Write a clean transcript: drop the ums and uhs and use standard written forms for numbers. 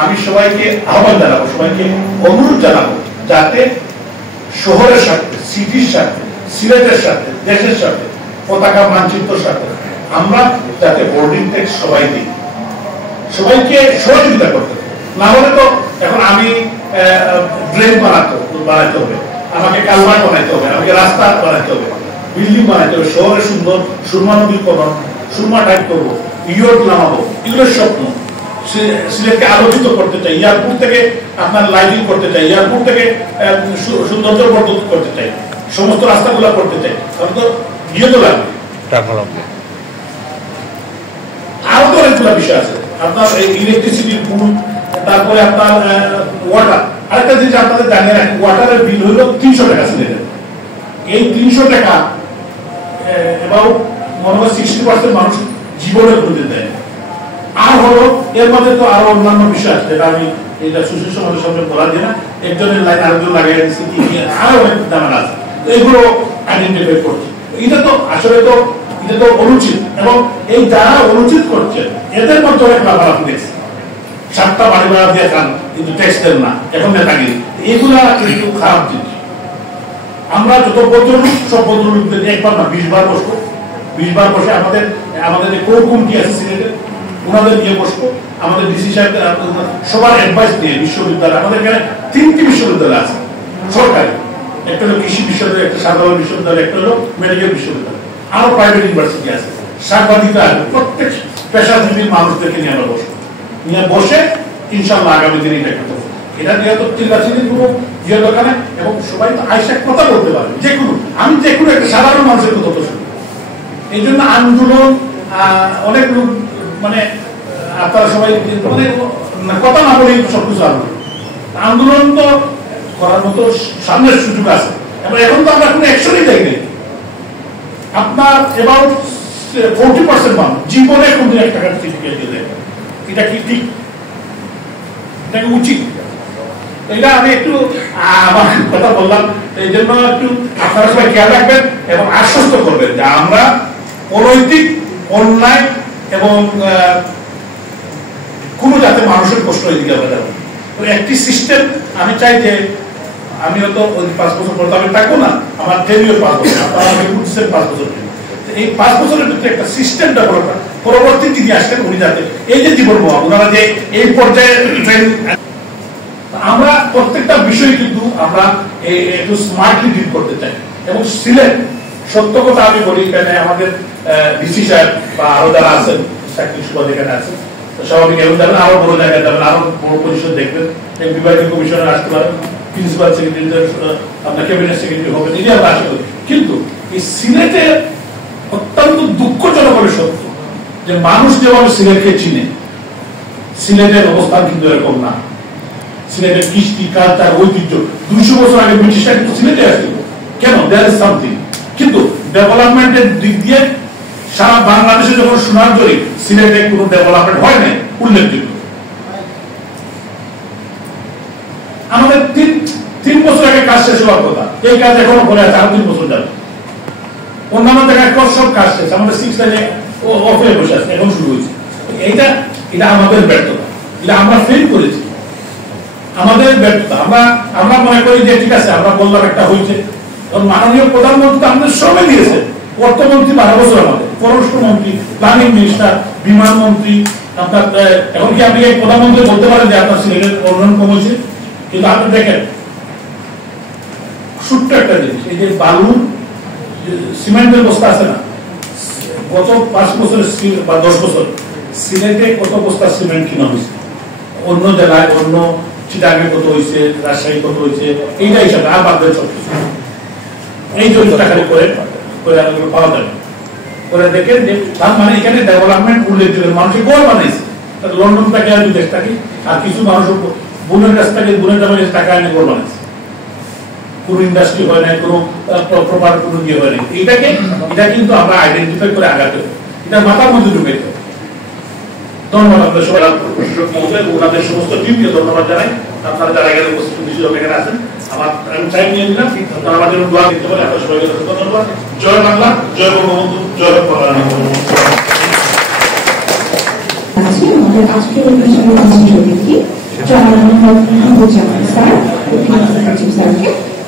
আমি সবাইকে আহ্বান জানাবো, সবাইকে অনুরোধ জানাবো, যাতে শহরের সাথে, সিটির সাথে, সিলেটের সাথে, দেশের সাথে, পতাকা মানচিত্রের সাথে আমরা যাতে বোর্ডিং ট্যাক্স সবাই দিই, সবাইকে সহযোগিতা করতে। না হলে তো এখন আমি ড্রেন বানাতে হবে, আমাকে কালভার্ট বানাইতে হবে, আমাকে রাস্তা বানাইতে হবে, বিল্ডিং বানাইতে হবে, শহরে সুন্দর সুরমা নবীকরণ, সুরমা টাইপ করবো, ইয়ট নামাবো, এগুলোর স্বপ্ন। সিলেটকে আলোচিত করতে চাই, এয়ারপোর্ট থেকে আপনার লাইটিং করতে চাই, এয়ারপোর্ট থেকে সৌন্দর্য বর্ধন করতে চাই, সমস্ত রাস্তাগুলো করতে চাই, তখন তো ইয়ে তো লাগবে। আরো তো অনেকগুলো বিষয় আছে, আপনার ইলেকট্রিসিটির পুল, তারপরে আপনার ওয়াটার। আরেকটা জিনিস আপনাদের জানিয়ে রাখেন, ওয়াটারের বিল হলো 300 টাকা সিলেটের। এই 300 টাকা অ্যাবাউট মনে হয় 60% মানুষ জীবনে খুঁজে দেয়। আর হলো এর মধ্যে তো আরো অন্যান্য বিষয় আছে, যেটা আমি এটা সুশীল সমাজের সামনে বলা যায় না, একজনের লাইন আরেকজন লাগাই দিচ্ছে, আরো অনেক জানা আছে, এগুলো আইডেন্টিফাই করছে। এটা তো আসলে তো এটা তো অনুচিত, এবং এই যারা অনুচিত করছে এদের মধ্যে অনেক লাভালাভ দেখছে। 7টা বাড়ি ভাড়া দিয়ে খান কিন্তু ট্যাক্স দেন না, এখন নেতাগিরি, এগুলা কিন্তু খারাপ জিনিস। আমরা যত ভদ্রলোক, সব ভদ্রলোকদের একবার না 20 বার বসবো, 20 বার বসে আমাদের যে কোর কমিটি আছে সিলেটের, ওনাদের নিয়ে বসবো, আমাদের ডিসি সাহেব সবার অ্যাডভাইস নিয়ে। বিশ্ববিদ্যালয় আমাদের এখানে 3টি বিশ্ববিদ্যালয় আছে সরকারি, একটা হলো কৃষি বিশ্ববিদ্যালয়, একটা সাধারণ বিশ্ববিদ্যালয়, একটা হলো মেডিকেল বিশ্ববিদ্যালয়, আরো প্রাইভেট ইউনিভার্সিটি আছে, সাংবাদিকরা আছে, প্রত্যেক পেশাজীবী মানুষদেরকে নিয়ে আমরা বসবো, নিয়ে বসে ইনশাল্লাহ আগামী দিনে এটা করতে হবে। এটা যেহেতু চিন্তাচিন্তির কোনো ইয়ে দরকার নেই, এবং সবাই তো আইসা কথা বলতে পারবে, যে কোনো, আমি যে কোনো একটা সাধারণ মানুষের কথা তো শুনি। এই জন্য আন্দোলন অনেক লোক মানে আপনারা সবাই মানে কথা না বলেই সবকিছু আন্দোলন তো করার মতো সামনের সুযোগ আছে, এবং এখন তো আমরা কোনো অ্যাকশনই দেয়নি। আপনার অ্যাবাউট 40% মানুষ জীবনে কোনদিন 1 টাকার টিকিট দেয়, এটা কি ঠিক? এটা কি উচিত? এটা আমি একটু আমার কথা বললাম, এই জন্য একটু আপনারা সবাই খেয়াল রাখবেন এবং আশ্বস্ত করবেন যে আমরা অনৈতিক, অন্যায় এবং কোনো যাতে মানুষের কষ্ট এদিকে আমরা যাবো। তো একটি সিস্টেম আমি চাই যে আমি হয়তো ওই 5 বছর পর আমি থাকবো না, আমার টেনিয়র 5 বছর, আপনারা আমাকে বুঝছেন 5 বছর, এই 5 বছরের ভিতরে একটা সিস্টেম ডেভেলপ, পরবর্তী যিনি আসছেন উনি যাতে এই যে জীবন ওনারা যে এই পর্যায়ে ট্রেন, আমরা প্রত্যেকটা বিষয় কিন্তু আমরা একটু স্মার্টলি ডিল করতে চাই। এবং সিলেট সত্য কথা আমি বলি, এখানে আমাদের ডিসি সাহেব বা আরো যারা আছেন চাকরি সুবাদ এখানে আছেন, স্বাভাবিক এবং যাবেন, আরো বড় জায়গায় যাবেন, আরো বড় পজিশন দেখবেন, বিভাগীয় কমিশনার আসতে পারেন, প্রিন্সিপাল সেক্রেটারি, আপনার ক্যাবিনেট সেক্রেটারি হবেন, এই আমরা আশা করি। কিন্তু এই সিলেটে অত্যন্ত দুঃখজনক ভাবে সত্য যে মানুষ যেভাবে সিলেটকে চিনে, সিলেটের অবস্থান কিন্তু এরকম না। সিলেটের কৃষ্টি, কালচার, ঐতিহ্য 200 বছর আগে ব্রিটিশরা কিন্তু সিলেটে আসছিল, কেন? There is something. কিন্তু ডেভেলপমেন্টের দিক দিয়ে সারা বাংলাদেশে যখন সোনারজয়ী, সিলেটে কোনো ডেভেলপমেন্ট হয় নাই উল্লেখযোগ্য। আমাদের 3 বছর আগে কাজ শেষ হওয়ার কথা, এই কাজ এখনো করে আছে, আরো 3 বছর যাবে। অন্যান্য জায়গায় সব কাজ শেষ, আমাদের 6 লাইনে অফে বসে আছে, এখন শুরু হয়েছে। এটা আমাদের ব্যর্থতা, এটা আমরা ফেল করেছি, আমাদের ব্যর্থতা। আমরা মনে করি যে ঠিক আছে, আমরা বললাম একটা হয়েছে, মাননীয় প্রধানমন্ত্রী আমাদের সবে দিয়েছে, অর্থমন্ত্রী 12 বছর, আমাদের পররাষ্ট্রমন্ত্রী, প্ল্যানিং মিনিস্টার, বিমান মন্ত্রী, আপনার এখন কি আপনি প্রধানমন্ত্রী বলতে পারেন যে আপনার সিলেটের উন্নয়ন কমেছে? কিন্তু আপনি দেখেন ছোট্ট একটা জিনিস, এই যে বালু সিমেন্টের বস্তা আছে না, গত 5 বছরের বা 10 বছর সিলেটে কত বস্তা সিমেন্ট কিনা হয়েছে, অন্য জেলায়, অন্য চিটাগাঙে কত হয়েছে, রাজশাহী কত হয়েছে, এইটা হিসাবে আর বাদ দেয় সবকিছু। এই জন্য টাকা করে পাওয়া যাবে, করে দেখেন যে তার মানে এখানে ডেভেলপমেন্ট উল্লেখযোগ্য, মানুষের গড় বানাইছে। লন্ডন থেকে আর বিদেশ থাকি, আর কিছু মানুষ বোনের কাছ থেকে, বোনের দামে টাকা এনে গড় বানাইছে, কোন ইন্ডাস্ট্রি হয় নাই, কোনো প্রপার কোনো ইয়ে হয় নাই। এটা কিন্তু আমরা আইডেন্টিফাই করে আগাতে হবে, এটা মাথার মধ্যে ঢুকে দিতে হবে। ধন্যবাদ আপনাদের সবাই, ওনাদের সমস্ত টিমকে ধন্যবাদ জানাই। আপনারা যারা এখানে উপস্থিত এখানে আছেন, আমি চাই নিয়ে নিলাম, আপনারা আমাদের দোয়া দিতে পারে। আপনার সবাইকে ধন্যবাদ। জয় বাংলা, জয় বঙ্গবন্ধু, জয় আজকের অনুষ্ঠানের John Mahmood Jamal, sir. Sir, okay.